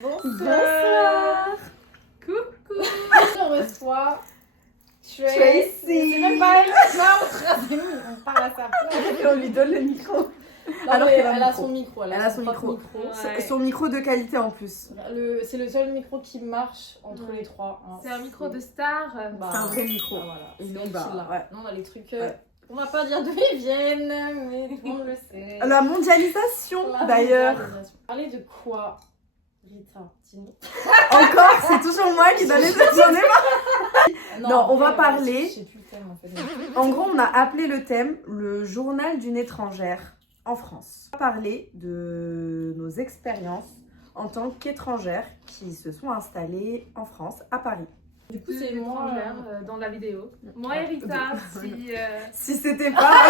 Bonsoir. Coucou. On reçoit Tracy. C'est même pas elle. Non, on parle à sa place. Et on lui donne le micro. Non, Alors mais qu'elle a elle le a micro. son micro. Elle a son propre micro. Ouais. Son micro de qualité en plus. C'est le seul micro qui marche entre Ouais. les trois. Hein. C'est un micro de star. Bah, C'est un vrai micro. bah, voilà. Et C'est nous, elle bah, qui l'a. ouais. Non, on a les trucs. Ouais. On va pas dire d'où ils viennent, mais tout le monde le sait. La mondialisation La d'ailleurs. mondialisation. Parler de quoi, Rita? Dis-nous. Encore, c'est toujours moi qui donne les j'en ai marre. Non, on va après, parler. Je sais plus le thème en fait. En gros, on a appelé le thème le journal d'une étrangère en France. On va parler de nos expériences en tant qu'étrangères qui se sont installées en France, à Paris. Du coup, Deux c'est moi. étrangères dans la vidéo. Moi et Rita, si... Si c'était pas,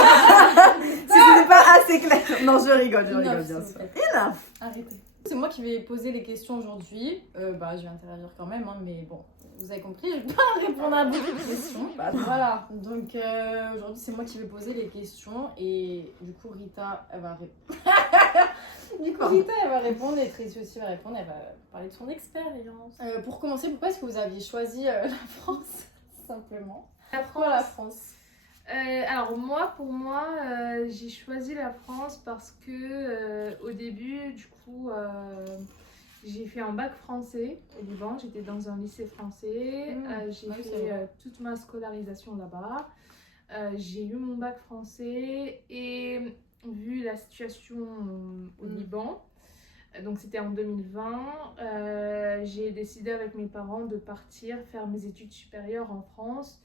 assez clair. Non, je rigole, bien sûr. Enough. Arrêtez. C'est moi qui vais poser les questions aujourd'hui. Je vais interagir quand même, hein, mais bon, vous avez compris, je vais pas répondre à beaucoup de questions. Voilà, donc aujourd'hui c'est moi qui vais poser les questions et du coup Rita, elle va répondre et Tracy aussi va répondre, elle va parler de son expérience. Pour commencer, pourquoi est-ce que vous aviez choisi la France, simplement? Pourquoi la France? Alors pour moi, j'ai choisi la France parce que au début, du coup, j'ai fait un bac français au Liban. J'étais dans un lycée français. J'ai c'est fait vrai. toute ma scolarisation là-bas. J'ai eu mon bac français et vu la situation au Liban, donc c'était en 2020, j'ai décidé avec mes parents de partir faire mes études supérieures en France.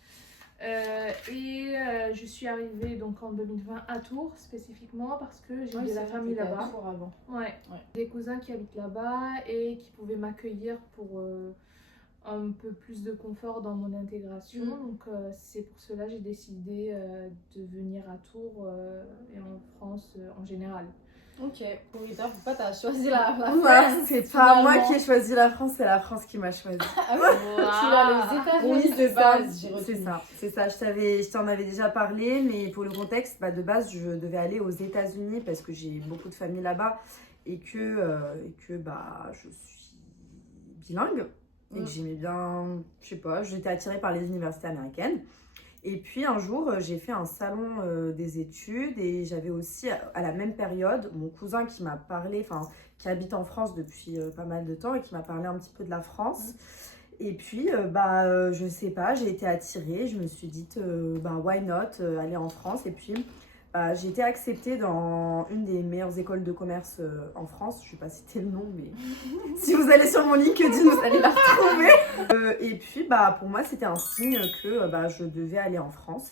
Je suis arrivée donc en 2020 à Tours spécifiquement parce que j'ai de la famille là-bas. Ouais. Des cousins qui habitent là-bas et qui pouvaient m'accueillir pour un peu plus de confort dans mon intégration. Donc c'est pour cela que j'ai décidé de venir à Tours et en France en général. Ok. Pour Rita, pourquoi t'as choisi la France? Ouais, c'est pas moi finalement qui ai choisi la France, c'est la France qui m'a choisi. Ah oui, tu as les États-Unis de base, j'ai retenu. C'est ça. Je t'en avais déjà parlé, mais pour le contexte, de base, je devais aller aux États-Unis parce que j'ai beaucoup de famille là-bas et que je suis bilingue et que j'aimais bien, je sais pas, j'étais attirée par les universités américaines. Et puis un jour, j'ai fait un salon des études et j'avais aussi à la même période mon cousin qui m'a parlé, qui habite en France depuis pas mal de temps et qui m'a parlé un petit peu de la France. Et puis, je sais pas, j'ai été attirée, je me suis dit, why not aller en France. Et puis, j'ai été acceptée dans une des meilleures écoles de commerce en France. Je ne vais pas citer le nom, mais si vous allez sur mon LinkedIn, vous allez la retrouver. Et puis, pour moi, c'était un signe que je devais aller en France.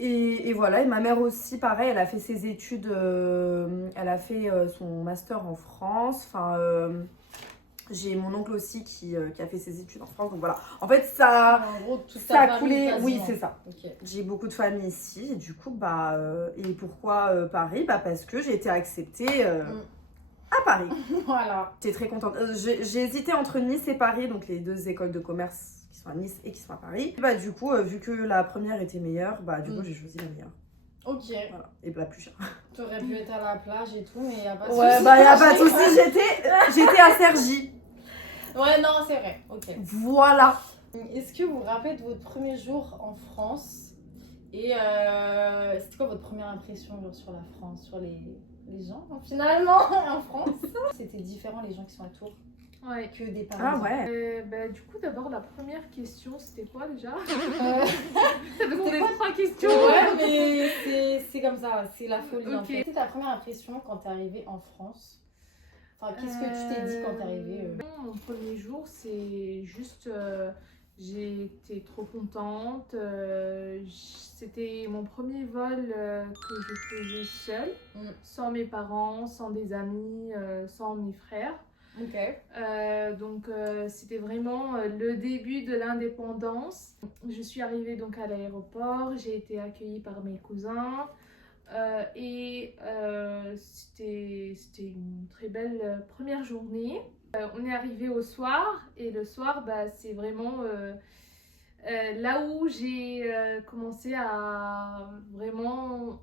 Et voilà, et ma mère aussi, pareil, elle a fait ses études, elle a fait son master en France. J'ai mon oncle aussi qui a fait ses études en France, donc voilà. En fait, ça a coulé. Oui, c'est ça. Okay. J'ai beaucoup de familles ici, et du coup, et pourquoi Paris? Parce que j'ai été acceptée à Paris. Voilà. J'étais très contente. J'ai hésité entre Nice et Paris, donc les deux écoles de commerce qui sont à Nice et qui sont à Paris. Du coup, vu que la première était meilleure, coup, j'ai choisi la meilleure. Ok. Voilà. Et la plus chère. Tu aurais pu être à la plage et tout, mais il n'y a pas de souci. Ouais, il n'y a pas de souci, j'étais à Cergy. Ouais, non, c'est vrai. Ok. Voilà. Est-ce que vous vous rappelez de votre premier jour en France? Et c'était quoi votre première impression sur la France, sur les gens finalement en France? C'était différent les gens qui sont à Tours que des Parisiens. Ah ouais. Du coup, d'abord, la première question, c'était quoi déjà? T'as demandé 3 questions. Ouais, mais c'est comme ça, c'est la folie en Ok. fait. C'était ta première impression quand t'es arrivée en France? Enfin, qu'est-ce que tu t'es dit quand t'es arrivée Mon premier jour, c'est juste... j'ai été trop contente. C'était mon premier vol que je faisais seule, sans mes parents, sans des amis, sans mes frères. Ok. Donc c'était vraiment le début de l'indépendance. Je suis arrivée donc à l'aéroport, j'ai été accueillie par mes cousins. C'était une très belle première journée. On est arrivé au soir et le soir c'est vraiment là où j'ai commencé à vraiment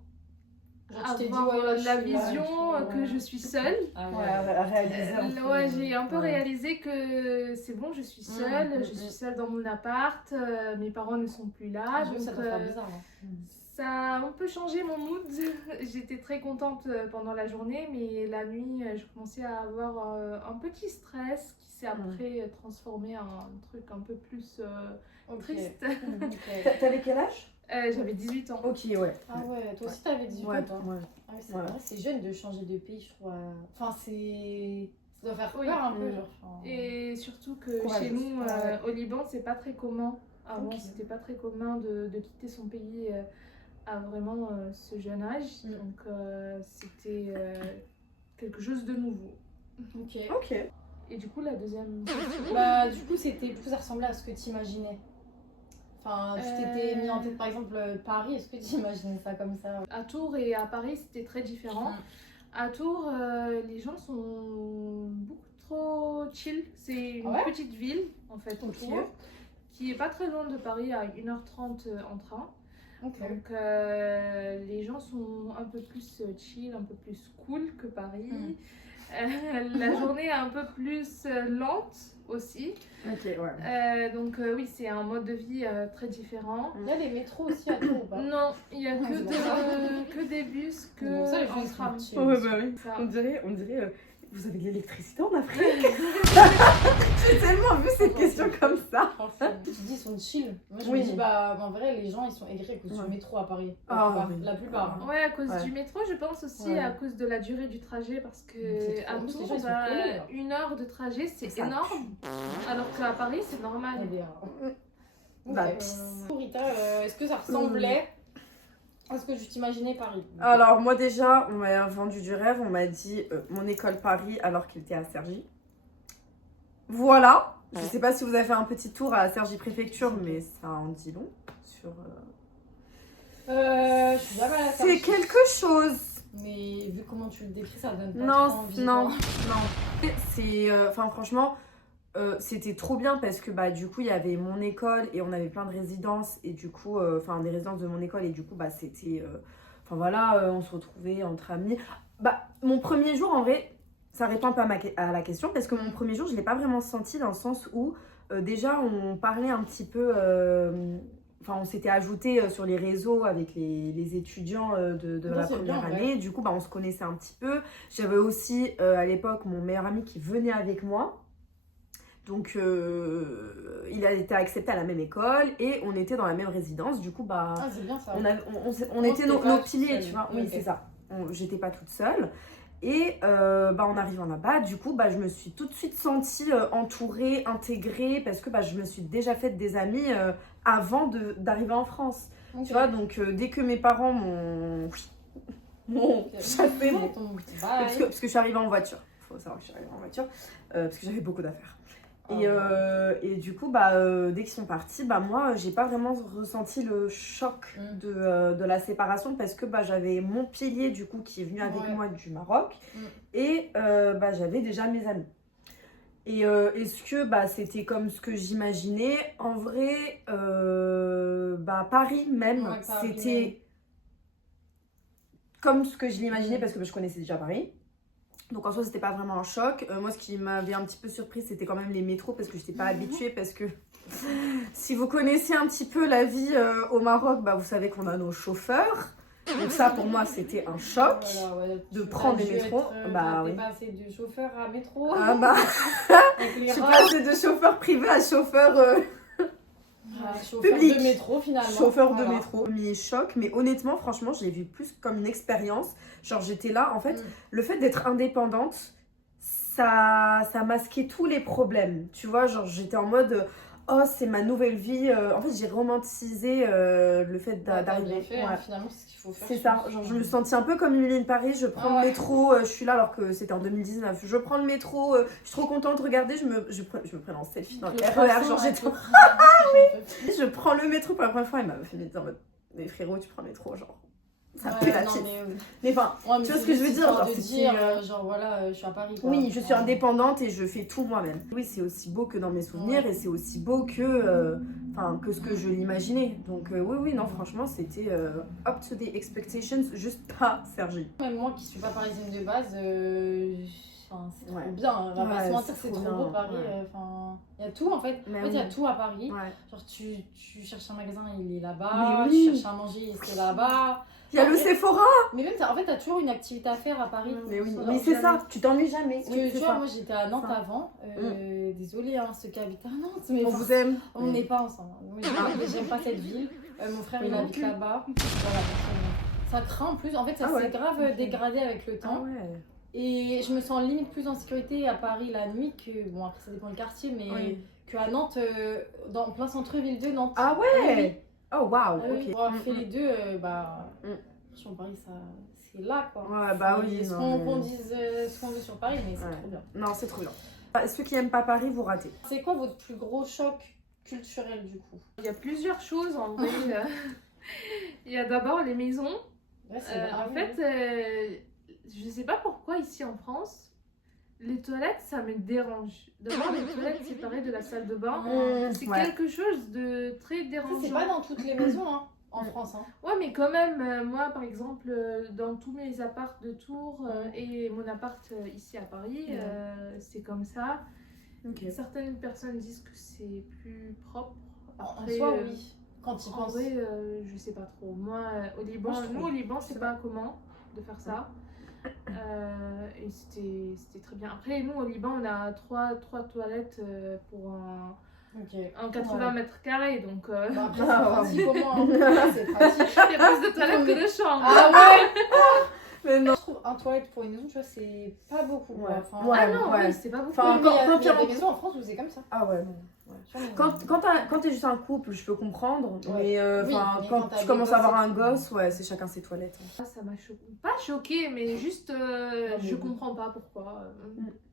avoir la vision que je suis seule. Ouais, j'ai un peu réalisé que c'est bon, je suis seule, je suis seule dans mon appart, mes parents ne sont plus là. Donc, ça doit faire bizarre. ça a un peu changé mon mood. J'étais très contente pendant la journée, mais la nuit, je commençais à avoir un petit stress qui s'est après transformé en un truc un peu plus triste. T'avais quel âge? J'avais 18 ans. Ok, ouais. Ah ouais, toi aussi t'avais 18 ans. Ouais. Ah mais c'est vrai, c'est jeune de changer de pays, je trouve. Enfin, c'est... Ça doit faire peur un peu, genre. Et surtout que chez nous, au Liban, c'est pas très commun. Avant, c'était pas très commun de quitter son pays à vraiment ce jeune âge. Donc, c'était quelque chose de nouveau. Ok. Et du coup, la deuxième... Bah, du coup, ça ressemblait à ce que tu imaginais. Enfin, tu t'étais mis en tête, par exemple, Paris. Est-ce que tu imaginais ça comme ça? À Tours et à Paris, c'était très différent. À Tours, les gens sont beaucoup trop chill. C'est une petite ville, en fait, Tours, qui est pas très loin de Paris, à 1h30 en train. Donc, les gens sont un peu plus chill, un peu plus cool que Paris. La journée est un peu plus lente aussi. Donc oui, c'est un mode de vie très différent. Il y a les métros aussi à Tours ou pas? Non, il n'y a que des bus, que ça, en tram. On dirait vous avez de l'électricité en Afrique? J'ai tellement vu cette question comme ça. Tu dis ils sont chill. Moi je me dis bah en vrai les gens ils sont aigris à cause du métro à Paris. La plupart. Ouais, à cause du métro, je pense aussi à cause de la durée du trajet parce que à Tours, 1 heure de trajet c'est énorme. Alors qu'à Paris c'est normal. Rita, est-ce que ça ressemblait à ce que je t'imaginais Paris? Alors moi déjà, on m'a vendu du rêve, on m'a dit mon école Paris alors qu'il était à Cergy. Voilà, je sais pas si vous avez fait un petit tour à Cergy préfecture, mais ça en dit long sur... je suis jamais à la Cergy. C'est quelque chose. Mais vu comment tu le décris, ça donne pas trop envie. Non. C'est, franchement, c'était trop bien parce que bah du coup il y avait mon école et on avait plein de résidences et du coup, des résidences de mon école et du coup bah c'était, on se retrouvait entre amis. Bah mon premier jour en vrai, ça répond pas à la question parce que mon premier jour je l'ai pas vraiment senti dans le sens où déjà on parlait un petit peu, on s'était ajouté sur les réseaux avec les étudiants de la première année. Du coup, bah, on se connaissait un petit peu. J'avais aussi à l'époque mon meilleur ami qui venait avec moi. Donc, il a été accepté à la même école et on était dans la même résidence. Du coup, bah, c'est bien, ça. on était nos piliers, tu vois. Oui, c'est ça. J'étais pas toute seule. Et en arrivant là-bas, du coup, bah, je me suis tout de suite sentie entourée, intégrée, parce que bah, je me suis déjà fait des amis avant d'arriver en France. Tu vois, donc dès que mes parents m'ont chassé, parce que je suis arrivée en voiture. Il faut savoir que je suis arrivée en voiture, parce que j'avais beaucoup d'affaires. Et du coup, dès qu'ils sont partis, moi, j'ai pas vraiment ressenti le choc de la séparation parce que j'avais mon pilier du coup qui est venu avec moi du Maroc et j'avais déjà mes amis. Et est-ce que c'était comme ce que j'imaginais? En vrai, Paris même, c'était comme ce que je l'imaginais parce que je connaissais déjà Paris. Donc en soi, c'était pas vraiment un choc. Moi, ce qui m'avait un petit peu surprise, c'était quand même les métros parce que je n'étais pas habituée. Parce que si vous connaissez un petit peu la vie au Maroc, vous savez qu'on a nos chauffeurs. Donc ça, pour moi, c'était un choc de prendre les métros. T'es passé de chauffeur à métro. Je suis passée de chauffeur privé à chauffeur... chauffeur de métro finalement. Chauffeur de métro. Premier choc, mais honnêtement, franchement, je l'ai vu plus comme une expérience. Genre, j'étais là, en fait, le fait d'être indépendante, ça masquait tous les problèmes. Tu vois, genre, j'étais en mode, oh, c'est ma nouvelle vie. En fait, j'ai romantisé le fait d'arriver. Finalement, c'est ce qu'il faut faire. C'est ça, genre, je me sentis un peu comme une ligne Paris. Je prends le métro, je suis là alors que c'était en 2019. Je prends le métro, je suis trop contente. Regardez, je me prends en selfie dans le RER. Genre, j'étais. Je prends le métro pour la première fois. Il m'a fait mettre en mode, mais frérot, tu prends le métro, genre. Ça pue la pisse. Mais enfin, tu vois ce que je veux dire, genre, de dire, genre voilà, je suis à Paris. Quoi. Oui, je suis indépendante et je fais tout moi-même. Oui, c'est aussi beau que dans mes souvenirs et c'est aussi beau que, que ce que je l'imaginais. Donc oui, non, franchement, c'était up to the expectations, juste pas Sergi. Même moi qui suis pas parisienne de base, c'est trop bien. On va pas se mentir, c'est trop beau Paris. Il y a tout en fait. En fait, il y a tout à Paris. Genre tu cherches un magasin, il est là-bas. Tu cherches à manger, c'est là-bas. Il y a le Sephora. Mais même, en fait, t'as toujours une activité à faire à Paris. Mais oui, mais c'est ça, tu t'ennuies jamais. Tu vois, moi j'étais à Nantes avant. Désolée, ceux qui habitent à Nantes. Mais on vous aime. On n'est pas ensemble. J'aime pas cette ville. Mon frère, il habite là-bas. Voilà, ça craint en plus. En fait, ça s'est grave dégradé avec le temps. Et je me sens limite plus en sécurité à Paris la nuit que. Bon, après, ça dépend du quartier, mais qu'à Nantes, en plein centre-ville de Nantes. Ah ouais. Oh waouh, ok. Pour avoir fait les deux, franchement, Paris, c'est là quoi. Ouais, bah oui. Ce qu'on dise ce qu'on veut sur Paris, mais c'est trop bien. Non, c'est trop bien. Ceux qui n'aiment pas Paris, vous ratez. C'est quoi votre plus gros choc culturel du coup? Il y a plusieurs choses en vrai. Il y a d'abord les maisons. Ouais, en fait, je sais pas pourquoi ici en France, les toilettes, ça me dérange. D'abord, les toilettes séparées de la salle de bain, c'est quelque chose de très dérangeant. C'est pas dans toutes les maisons en France. Ouais, mais quand même, moi par exemple, dans tous mes apparts de Tours et mon appart ici à Paris, c'est comme ça. Certaines personnes disent que c'est plus propre. Après, en soi, oui. Quand ils pensent. En vrai, je sais pas trop. Moi, au Liban, nous au Liban, je sais pas comment de faire ça. Et c'était très bien. Après, nous au Liban, on a trois toilettes pour un 80 mètres carrés. Donc, après, c'est pratique comment c'est pratique. Il y a plus de toilettes que de chambres. Ah ouais. Mais non. Je trouve un toilette pour une maison, tu vois, c'est pas beaucoup. Ah non, c'est pas beaucoup. Il y a des maisons en France où c'est comme ça. Ah ouais, non. Quand t'es juste un couple, je peux comprendre, mais quand tu commences à avoir un gosse, c'est chacun ses toilettes. Ça m'a choqué. Pas choqué, mais juste je comprends pas pourquoi.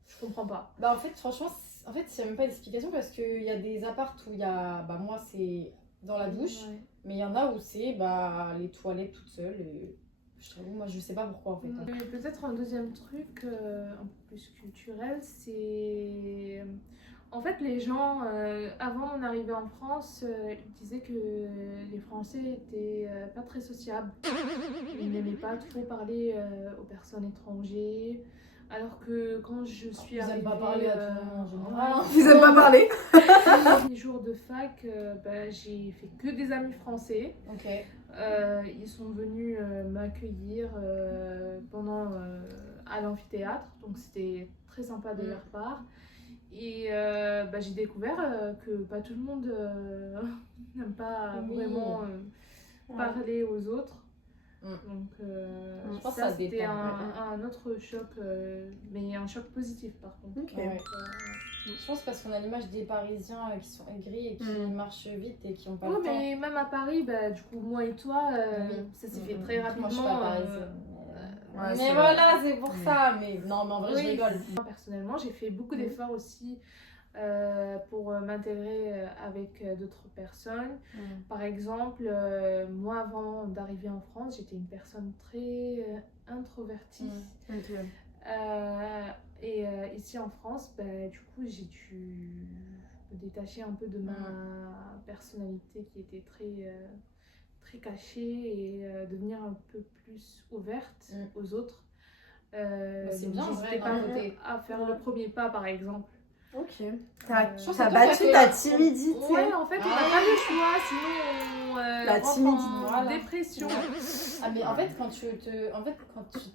Je comprends pas. Bah en fait, franchement, il n'y a même pas d'explication parce qu'il y a des apparts où il y a, moi c'est dans la douche, mais il y en a où c'est les toilettes toutes seules. Et je trouve, moi je sais pas pourquoi en fait. Peut-être un deuxième truc un peu plus culturel, c'est. En fait, les gens, avant mon arrivée en France, ils disaient que les Français étaient pas très sociables. Ils n'aimaient pas trop parler aux personnes étrangères. Alors que quand je suis arrivée... Ils n'aiment pas parler à tout le monde en général. Ils n'aiment pas parler. Les jours de fac, j'ai fait que des amis français. Ils sont venus m'accueillir à l'amphithéâtre. Donc c'était très sympa de leur part. Et j'ai découvert que pas tout le monde n'aime pas vraiment parler aux autres. Donc je pense ça que c'était un autre choc, mais un choc positif par contre. Je pense parce qu'on a l'image des Parisiens qui sont aigris et qui marchent vite et qui n'ont pas le temps. Mais même à Paris, du coup moi et toi, ça s'est fait très rapidement. Moi je suis pas parisienne. Mais voilà, c'est pour ça. Mais non, mais en vrai, je rigole. Moi, personnellement, j'ai fait beaucoup d'efforts aussi pour m'intégrer avec d'autres personnes. Par exemple, moi, avant d'arriver en France, j'étais une personne très introvertie. Et ici en France, du coup, j'ai dû me détacher un peu de ma personnalité qui était très cachée et devenir un peu plus ouverte aux autres. C'est bien, j'hésitais pas à faire le premier pas, par exemple. T'as battu ta timidité. Ouais, en fait, on n'a pas le choix, sinon la timidité, en dépression. Mais en fait, quand tu es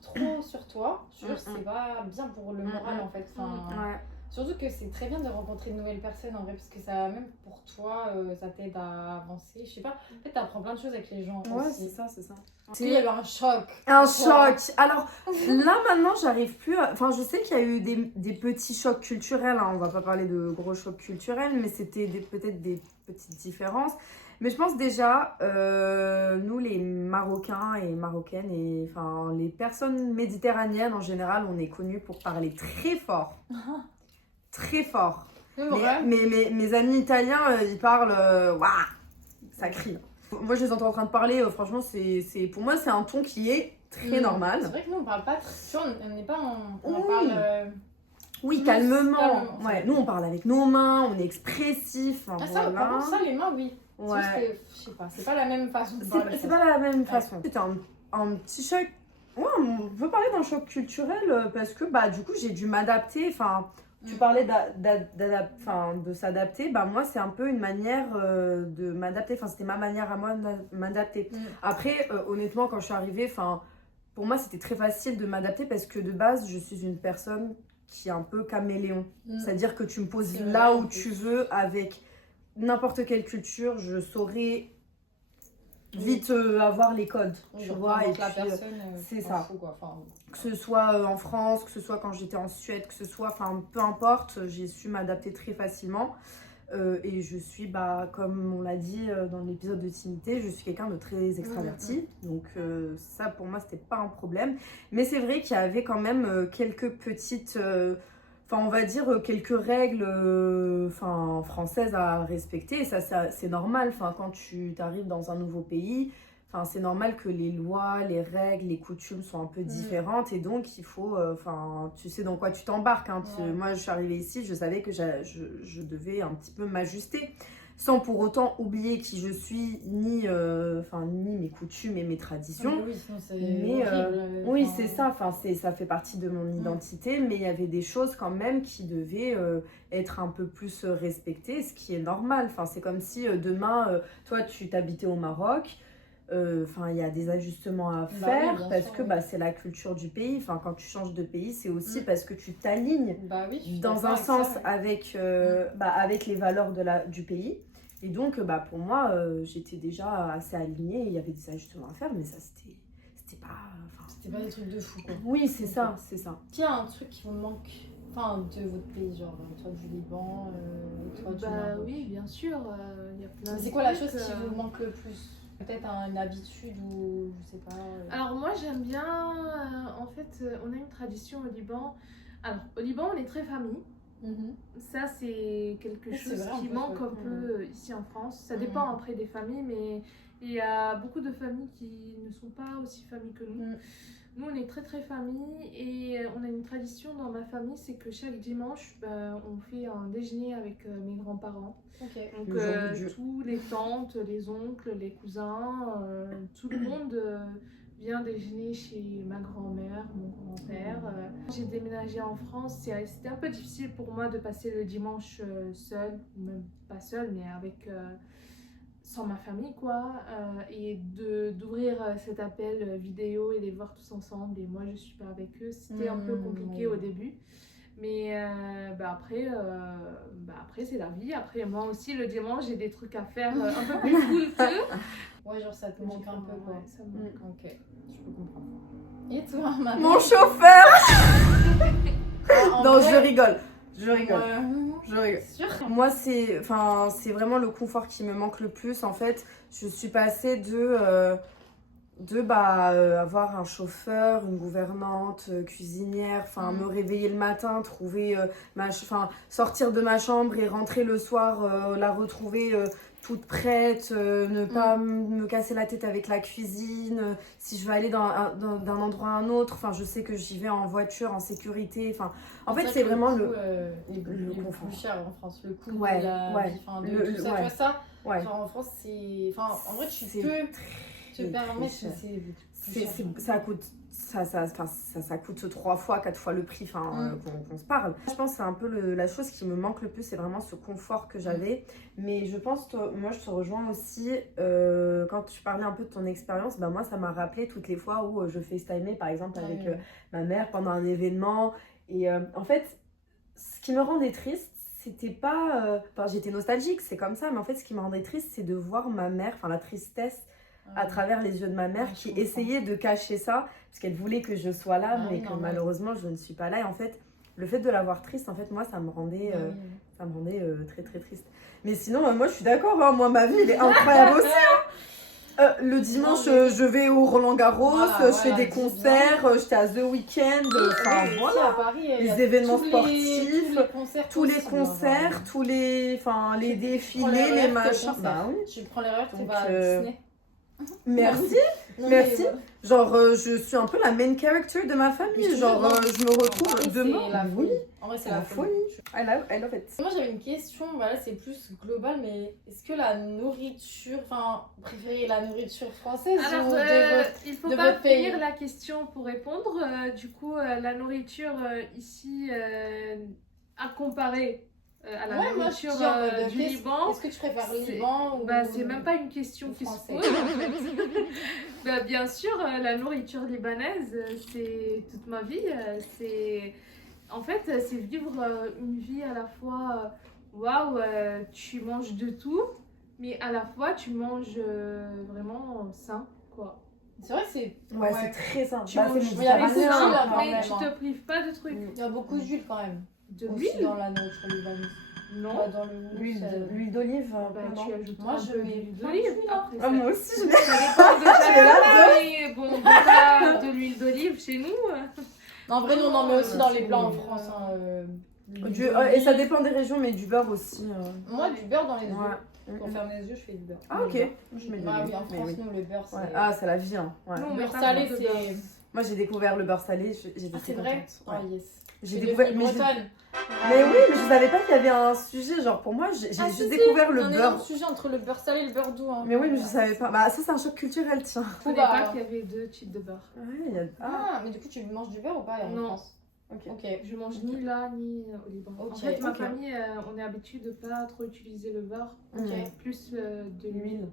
trop sur toi, c'est pas bien pour le moral en fait. Surtout que c'est très bien de rencontrer de nouvelles personnes en vrai, parce que ça, même pour toi, ça t'aide à avancer. Je sais pas, en fait, t'apprends plein de choses avec les gens. Ouais, c'est ça. Il y a eu un choc. Alors là, maintenant, j'arrive plus à... Enfin, je sais qu'il y a eu des petits chocs culturels. On va pas parler de gros chocs culturels, mais c'était peut-être des petites différences. Mais je pense déjà, nous, les Marocains et Marocaines, et enfin, les personnes méditerranéennes en général, on est connus pour parler très fort. Très fort. Mais mes amis italiens, ils parlent... Waouh, ça crie. Moi, je les entends en train de parler, franchement, pour moi, c'est un ton qui est très normal. C'est vrai que nous, on parle pas très... Tu vois, on n'est pas on parle... Oui, calmement. Ouais, nous, on parle avec nos mains, on est expressif. Ah, ça, par contre, ça, les mains, oui. Ouais. Je sais pas, c'est pas la même façon de parler. C'est pas la même façon. C'était un petit choc. Ouais, on peut parler d'un choc culturel parce que, bah, du coup, j'ai dû m'adapter. Enfin, tu parlais de s'adapter. Bah, moi, c'est un peu une manière de m'adapter. Enfin, c'était ma manière à moi de m'adapter. Après, honnêtement, quand je suis arrivée, pour moi, c'était très facile de m'adapter parce que de base, je suis une personne qui est un peu caméléon. C'est-à-dire que tu me poses là où tu veux, avec n'importe quelle culture, je saurais vite avoir les codes, tu vois. Et puis, c'est ça. Que ce soit en France, que ce soit quand j'étais en Suède, que ce soit, peu importe, j'ai su m'adapter très facilement. Et je suis, comme on l'a dit dans l'épisode de timidité, je suis quelqu'un de très extraverti. Donc ça, pour moi, c'était pas un problème. Mais c'est vrai qu'il y avait quand même quelques petites... on va dire quelques règles françaises à respecter. Et ça c'est normal. Quand tu arrives dans un nouveau pays, c'est normal que les lois, les règles, les coutumes sont un peu différentes. Et donc, il faut... tu sais dans quoi tu t'embarques. Hein. Moi, je suis arrivée ici, je savais que je devais un petit peu m'ajuster. Sans pour autant oublier qui je suis, ni mes coutumes et mes traditions. Oui, sinon c'est horrible. Oui, c'est ça. Ça fait partie de mon identité, mais il y avait des choses quand même qui devaient être un peu plus respectées, ce qui est normal. C'est comme si demain, toi, tu t'habitais au Maroc. Il y a des ajustements à faire parce que c'est la culture du pays. Quand tu changes de pays, c'est aussi parce que tu t'alignes dans un sens avec les valeurs du pays. Et donc, pour moi, j'étais déjà assez alignée. Il y avait des ajustements à faire, mais ça, c'était pas... C'était pas des trucs de fou, quoi. Oui, c'est ça. Est-ce qu'il y a un truc qui vous manque de votre pays, genre toi du Liban, toi du Maroc? Oui, bien sûr. Y a plein c'est quoi la chose qui vous manque le plus? Peut-être une habitude ou je sais pas. Alors moi j'aime bien, en fait on a une tradition au Liban. Alors au Liban on est très famille. Ça c'est quelque chose qui manque un peu ici en France. Ça dépend après des familles, mais il y a beaucoup de familles qui ne sont pas aussi familles que nous. Nous on est très très famille et on a une tradition dans ma famille, c'est que chaque dimanche on fait un déjeuner avec mes grands-parents. Donc tous les tantes, les oncles, les cousins, tout le monde vient déjeuner chez ma grand-mère, mon grand-père. J'ai déménagé en France, c'était un peu difficile pour moi de passer le dimanche seule, ou même pas seule, mais sans ma famille quoi, et d'ouvrir cet appel vidéo et les voir tous ensemble, et moi je suis pas avec eux, c'était un peu compliqué au début. Mais après c'est la vie. Après moi aussi le dimanche j'ai des trucs à faire un peu plus cool qu'eux. Ouais, genre ça te manque un peu quoi. Ouais, ça me manque. Ok, je peux comprendre. Et toi, maman? Mon chauffeur. Non, je rigole. Je rigole. Sûr. Moi, c'est vraiment le confort qui me manque le plus. En fait, je suis passée avoir un chauffeur, une gouvernante, cuisinière, me réveiller le matin, trouver sortir de ma chambre et rentrer le soir, la retrouver toute prête, ne pas me casser la tête avec la cuisine, si je veux aller d'un endroit à un autre, je sais que j'y vais en voiture, en sécurité, en fait c'est vraiment le confort. Plus cher en France, le coût de la vie, tout ça, tu vois ça, genre en France c'est, en vrai tu peux te permettre, ça coûte 3 fois, 4 fois le prix qu'on se parle. Je pense que c'est un peu la chose qui me manque le plus, c'est vraiment ce confort que j'avais. Mais je pense, moi je te rejoins aussi, quand tu parlais un peu de ton expérience, moi ça m'a rappelé toutes les fois où je FaceTimais par exemple avec ma mère pendant un événement. Et en fait, ce qui me rendait triste, c'était pas... j'étais nostalgique, c'est comme ça, mais en fait ce qui me rendait triste, c'est de voir ma mère, la tristesse à travers les yeux de ma mère qui essayait de cacher ça parce qu'elle voulait que je sois là mais que malheureusement je ne suis pas là. Et en fait le fait de la voir triste, en fait moi ça me rendait très très triste. Mais sinon moi je suis d'accord, moi ma vie elle est incroyable aussi. Le dimanche, je vais au Roland Garros, je fais des dis concerts, j'étais à The Weeknd, enfin Oui, voilà. aussi à Paris, il y a Les événements tous les- sportifs, tous les possibles, concerts, genre. tous les, enfin, les Tu prends défilés, les les RER, machins. t'es Bah oui. Tu prends les RER, tu Donc, vas à Disney. Merci. Non, Merci. mais Genre, je suis un peu la main character de ma famille. Genre, je me retrouve Paris, demain. c'est la Oui, folie. En vrai, c'est la folie. I love it. Moi, j'avais une question, voilà, c'est plus global, mais est-ce que la nourriture, enfin, vous préférez la nourriture française Alors, ou de votre... il faut de pas votre pays. finir la question pour répondre. Du coup, la nourriture ici, à comparer à la Ouais, moi, je nourriture dis en mode, du Liban, Est-ce que tu préfères c'est- Liban ou... bah, c'est même pas une question ou qui se français. pose. En fait. Bah, bien sûr, la nourriture libanaise, c'est toute ma vie. En fait, c'est vivre une vie à la fois, waouh, tu manges de tout, mais à la fois tu manges vraiment sain, quoi. C'est vrai que c'est... Ouais, c'est très simple. Tu Bah, manges c'est il y a très beaucoup de sain, huile, quand mais même, tu hein. te prives pas de trucs. Il y a beaucoup d'huile quand même. De Aussi l'huile? dans la nourriture libanaise. Non. Pas dans le houmous, L'huile d'olive. Bah, non. tu ajoutes Moi, un je peu mets d'huile plein d'olive. d'huile, hein. Après, Ah, moi aussi, je l'ai. ça dépend de chacun, mais bon, on met pas de l'huile d'olive chez nous. Non, en vrai, nous, on en met aussi dans les plats en Oui. France. Hein, Et ça dépend des régions, mais du beurre aussi. Moi, du beurre dans les Ouais. œufs. Pour fermer les yeux, je fais du beurre. Ah, ok. Je mets de Ah l'olive, oui, en mais France, oui. nous, le beurre, c'est... Ouais. Ah, c'est la vie. Hein. Ouais. Non, Le mais beurre pas salé, de c'est... beurre. Moi, j'ai découvert le beurre salé, j'étais Ah, c'est très vrai? contente. Ah, Ouais. yes. J'ai C'est découvert. devenu bretonne. Mais oui, mais je savais pas qu'il y avait un sujet. Genre, pour moi, j'ai Ah, juste si, découvert Il y le a un beurre. énorme sujet entre le beurre salé et le beurre doux. Hein. Mais oui, mais je savais pas. Bah, ça, c'est un choc culturel, tiens. Je connais Bah, pas qu'il y avait 2 types de beurre. Ouais, il y a. Ah, mais du coup, tu manges du beurre ou pas en Non. France? Ok. Ok. Je mange ni là ni au Liban. Ok, En fait, ma ok. famille, on est habitué de pas trop utiliser le beurre, Ok. plus de l'huile.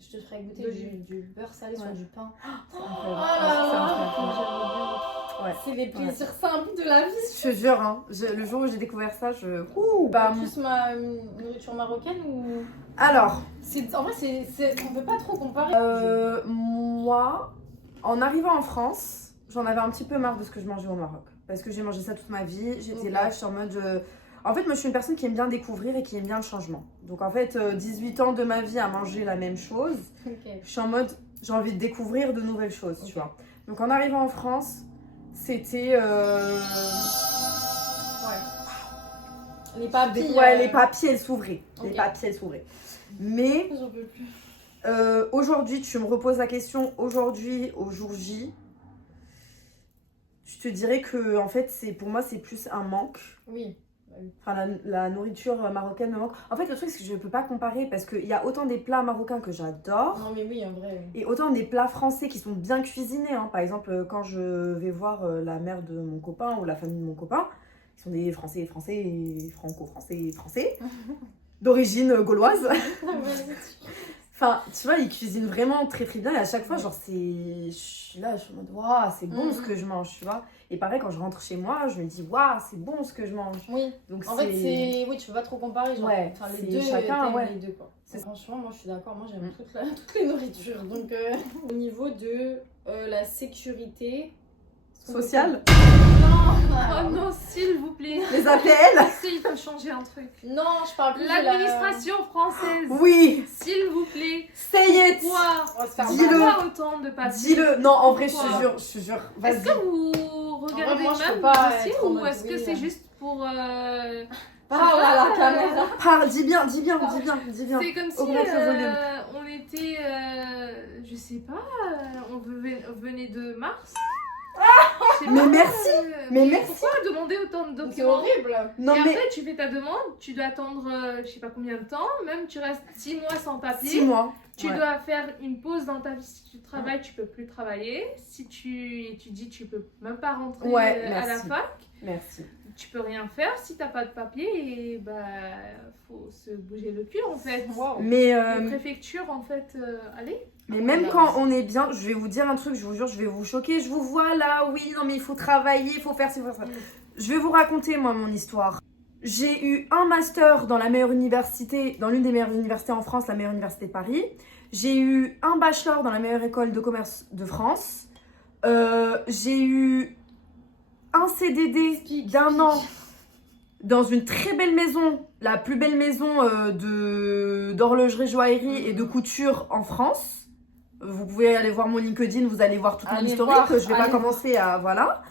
Je te ferai goûter D'olive. du beurre salé sur Ouais. du pain. C'est Oh incroyable. là C'est là. incroyable. Ouais. C'est les plaisirs simples de la vie. Je te jure, hein, le jour où j'ai découvert ça, Ouh, bah, Plus ma nourriture marocaine ou... Alors, En vrai, on peut pas trop comparer. moi, en arrivant en France, j'en avais un petit peu marre de ce que je mangeais au Maroc. Parce que j'ai mangé ça toute ma vie. J'étais Ok. là, je suis en mode... En fait, moi, je suis une personne qui aime bien découvrir et qui aime bien le changement. Donc, en fait, 18 ans de ma vie à manger la même chose, Ok. je suis en mode, j'ai envie de découvrir de nouvelles choses, tu vois. Donc, en arrivant en France, c'était... Les papilles. Ouais, les papiers, elles s'ouvraient. Les Ok. papiers, elles s'ouvraient. Mais J'en peux plus. aujourd'hui, tu me reposes la question, aujourd'hui, au jour J, je te dirais que, en fait, pour moi, c'est plus un manque. Oui. Enfin, la nourriture marocaine me manque. En fait, le truc, c'est que je ne peux pas comparer parce qu'il y a autant des plats marocains que j'adore Non, mais oui, en vrai. Oui. et autant des plats français qui sont bien cuisinés. Hein. Par exemple, quand je vais voir la mère de mon copain ou la famille de mon copain, ils sont des Français, franco-français, d'origine gauloise. Enfin, tu vois, ils cuisinent vraiment très très bien et à chaque fois, genre, je suis là, je suis en mode, waouh, c'est bon ce que je mange, tu vois. Et pareil, quand je rentre chez moi, je me dis, waouh, c'est bon ce que je mange. Oui. Donc, En fait, c'est... Oui, tu peux pas trop comparer. Genre, Ouais, enfin, c'est les deux, chacun, t'aimes ouais. les deux, quoi. Franchement, moi, je suis d'accord. Moi, j'aime toutes les nourritures. Donc, au niveau de la sécurité... Sociale. Oh non, s'il vous plaît. Les APL. S'il faut changer un truc. Non, je parle plus de L'administration française. Oui. S'il vous plaît. Say it. Pourquoi On va se faire Dis-le. mal. Pourquoi autant de papiers? Dis-le. Non, en vrai, je Pourquoi te jure. Est-ce Vas-y. que vous regardez moi, je peux même pas aussi être en ou mode est-ce que oui, c'est hein. juste pour... Parle à la caméra. Parle, dis bien. C'est comme si Augmente le volume. on était, je sais pas, on venait de Mars. Je sais Mais pas, merci, mais merci. Pourquoi demander autant de C'est documents? horrible. Non, Et mais après, tu fais ta demande, tu dois attendre je sais pas combien de temps, même tu restes 6 mois sans papier. 6 mois. Tu Ouais. dois faire une pause dans ta vie. Si tu travailles, tu peux plus travailler. Si tu étudies, tu peux même pas rentrer Ouais, à la merci. fac. Merci. Tu peux rien faire si t'as pas de papier et bah faut se bouger le cul en fait. Wow. Mais, La préfecture en fait, allez. mais même quand on est bien, je vais vous dire un truc, je vous jure, je vais vous choquer. Je vous vois là, oui, non mais il faut travailler, il faut faire ci, il faut faire ça. Je vais vous raconter moi mon histoire. J'ai eu un master dans la meilleure université, dans l'une des meilleures universités en France, la meilleure université de Paris. J'ai eu un bachelor dans la meilleure école de commerce de France. J'ai eu un CDD d'un an dans une très belle maison, la plus belle maison d'horlogerie, joaillerie et de couture en France. Vous pouvez aller voir mon LinkedIn, vous allez voir tout mon historique. Je vais pas commencer à... Voilà.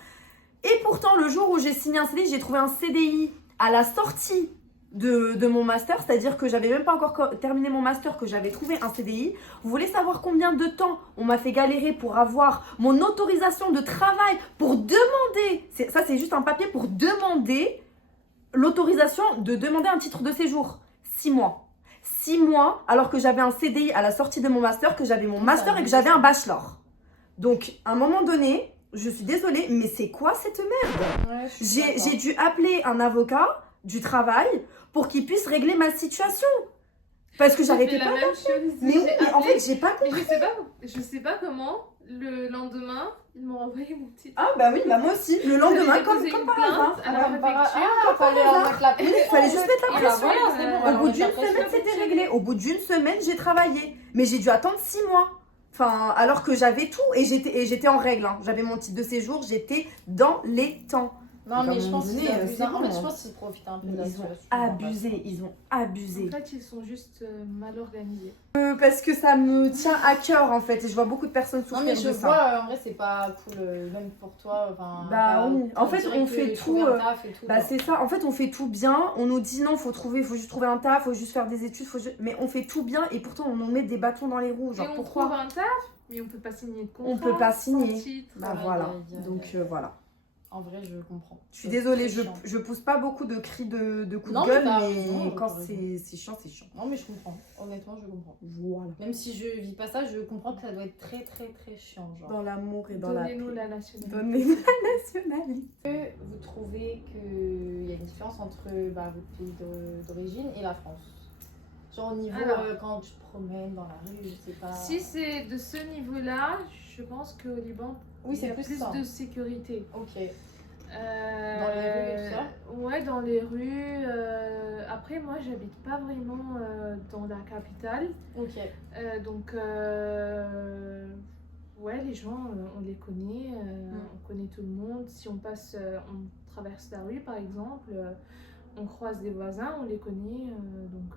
Et pourtant, le jour où j'ai signé un CDI, j'ai trouvé un CDI à la sortie de mon master, c'est-à-dire que j'avais même pas encore terminé mon master, que j'avais trouvé un CDI. Vous voulez savoir combien de temps on m'a fait galérer pour avoir mon autorisation de travail, pour demander, ça c'est juste un papier pour demander l'autorisation de demander un titre de séjour. 6 mois. 6 mois, alors que j'avais un CDI à la sortie de mon master, que j'avais mon master et que j'avais un bachelor. Donc, à un moment donné, je suis désolée, mais c'est quoi cette merde? Ouais, j'ai dû appeler un avocat du travail pour qu'il puisse régler ma situation. Parce que j'arrêtais pas d'appeler. Mais oui, mais en fait, j'ai pas compris. Je sais pas comment, le lendemain, ils m'ont envoyé mon titre. Ah bah oui, bah moi aussi. Le lendemain, comme par hasard. À la préfecture. Il fallait juste mettre la pression. Voilà, Au bout d'une semaine, c'était réglé. Au bout d'une semaine, j'ai travaillé. Mais j'ai dû attendre 6 mois. Enfin, alors que j'avais tout et j'étais en règle. Hein. J'avais mon titre de séjour, j'étais dans les temps. Non, mais je pense qu'ils abusent. En fait, je pense qu'ils profitent un peu de la situation. Ils ont abusé. En fait, ils sont juste mal organisés. Parce que ça me tient à cœur en fait. Et je vois beaucoup de personnes souffrir. Non, mais je de ça. vois, en vrai, c'est pas cool, même pour toi. Bah oui. En fait, on fait tout. Bah c'est ça. En fait, on fait tout bien. On nous dit non, faut juste trouver un taf, faut juste faire des études, mais on fait tout bien et pourtant on nous met des bâtons dans les roues. Genre, pourquoi on trouve un taf, mais on peut pas signer de contrat. On peut pas signer. Titre. Bah voilà. Donc voilà. En vrai, je comprends. Je suis désolée, je pousse pas beaucoup de cris de coups de gueule, mais quand c'est chiant, c'est chiant. Non, mais je comprends. Honnêtement, je comprends. Voilà. Même si je vis pas ça, je comprends que ça doit être très, très, très chiant. Genre. Dans l'amour et dans la paix. Donnez-nous la nationalité. Donnez-nous la nationalité. Vous trouvez qu'il y a une différence entre votre pays d'origine et la France? Genre au niveau, quand tu te promènes dans la rue, je sais pas... Si c'est de ce niveau-là, je pense qu'au Liban, oui, c'est plus de sécurité. Ok. Dans les rues et tout ça? Ouais, dans les rues. Après, moi, j'habite pas vraiment dans la capitale. Ok. Donc, ouais, les gens, on les connaît. On connaît tout le monde. Si on on traverse la rue, par exemple, on croise des voisins, on les connaît. Donc,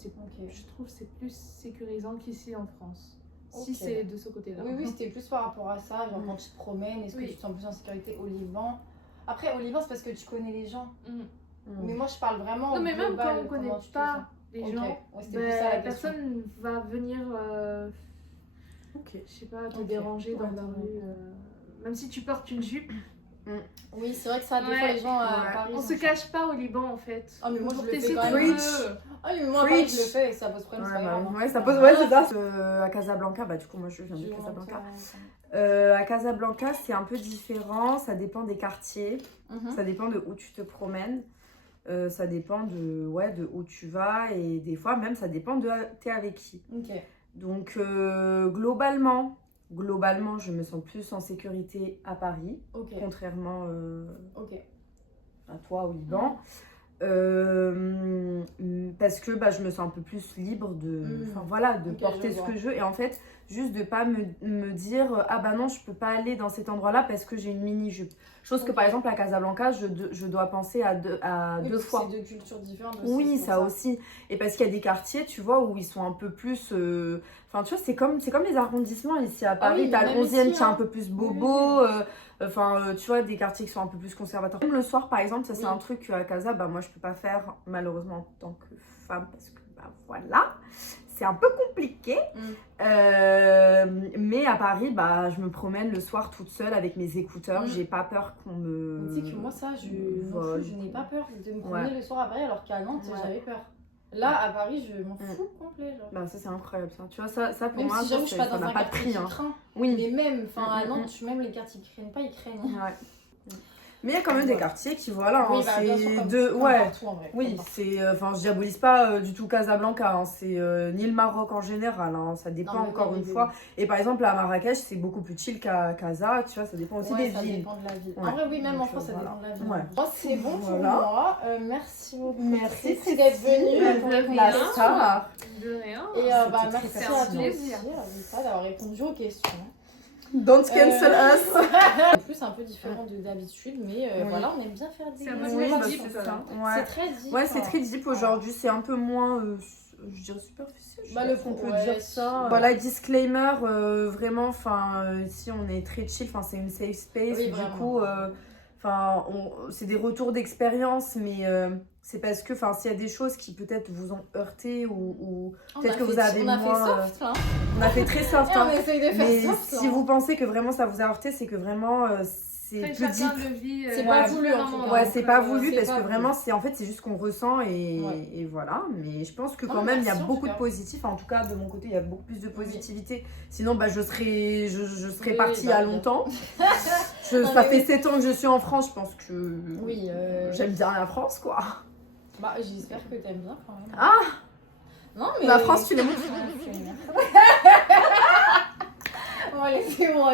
je trouve que c'est plus sécurisant qu'ici en France. Si c'est de ce côté-là. Oui, c'était plus par rapport à ça, genre quand tu te promènes, est-ce que tu te sens plus en sécurité au Liban? Après, au Liban, c'est parce que tu connais les gens. Mais moi, je parle vraiment non, mais même quand on ne connaît pas les gens, personne va venir, je sais pas, te déranger dans la rue. Même si tu portes une jupe. Oui, c'est vrai que ça, des fois, les gens à Paris... On se cache pas au Liban, en fait. Ah, mais moi, je le fais quand même. Ah, mais moi, à Paris, je le fais et ça pose problème, c'est pas grave. Ouais, ça pose... Ouais, c'est ça. À Casablanca, bah du coup, moi, je viens de Casablanca. À Casablanca, c'est un peu différent. Ça dépend des quartiers. Ça dépend de où tu te promènes. Ça dépend de où tu vas. Et des fois, même, ça dépend de t'es avec qui. Donc, globalement, je me sens plus en sécurité à Paris, contrairement à toi au Liban. Parce que je me sens un peu plus libre de porter ce que je veux. Et en fait, juste de pas me dire ah bah non, je peux pas aller dans cet endroit-là parce que j'ai une mini-jupe. Chose que par exemple à Casablanca, je dois penser à deux fois. C'est deux cultures différentes aussi. Oui, ça aussi. Et parce qu'il y a des quartiers, tu vois, où ils sont un peu plus... Enfin, tu vois, c'est comme les arrondissements ici à Paris. T'as le 11e qui est un peu plus bobo. Tu vois, des quartiers qui sont un peu plus conservateurs. Même le soir, par exemple, ça c'est un truc à Casa, moi je peux pas faire malheureusement en tant que femme parce que voilà, c'est un peu compliqué. Mais à Paris, je me promène le soir toute seule avec mes écouteurs. J'ai pas peur qu'on me... Tu sais que moi ça, je n'ai pas peur de me promener le soir à Paris alors qu'à Nantes, j'avais peur. Là, à Paris, je m'en fous complet. Genre. Ça, c'est incroyable, ça. Tu vois, ça pour même moi, si je suis pas dans un quartier qui craint. Oui. Mais même, à Nantes, même les quartiers qui craignent pas, ils craignent. Ouais. Mais il y a quand même des quartiers qui, voilà, oui, bien sûr, partout, en vrai, oui, c'est... je diabolise pas du tout Casablanca, c'est ni le Maroc en général, ça dépend encore une fois. Et par exemple, à Marrakech, c'est beaucoup plus chill qu'à Casa, tu vois, ça dépend aussi des villes. Ça dépend de la ville. En vrai, oui, même en France, ça dépend de la ville. Moi, c'est bon pour voilà. Moi. Merci beaucoup. Merci d'être venue pour la star. De rien. Et merci à toi d'avoir répondu aux questions. Don't cancel us. En plus, c'est un peu différent d'habitude, mais voilà, on aime bien faire des... C'est très deep. C'est très deep. Ouais, c'est très deep aujourd'hui. C'est un peu moins je dirais superficielle. Bah, le fond, on peut dire ça. Voilà, disclaimer, vraiment, ici on est très chill, c'est une safe space. Oui, du coup, c'est des retours d'expérience, mais c'est parce que s'il y a des choses qui peut-être vous ont heurté ou peut-être que vous avez moins... On a fait soft, là. On a fait très soft, on essaye de faire mais soft, si vous pensez que vraiment ça vous a heurté, c'est que vraiment... c'est plus deep. C'est pas voulu en tout cas. Ouais, c'est pas voulu parce que vraiment c'est juste qu'on ressent et voilà. Mais je pense que quand même il y a beaucoup de positifs. En tout cas de mon côté il y a beaucoup plus de positivité. Sinon je serais partie il y a longtemps. Ça fait 7 ans que je suis en France. Je pense que j'aime bien la France quoi. Bah j'espère que t'aimes bien quand même. Ah non mais la France tu l'aimes. Bon allez c'est bon.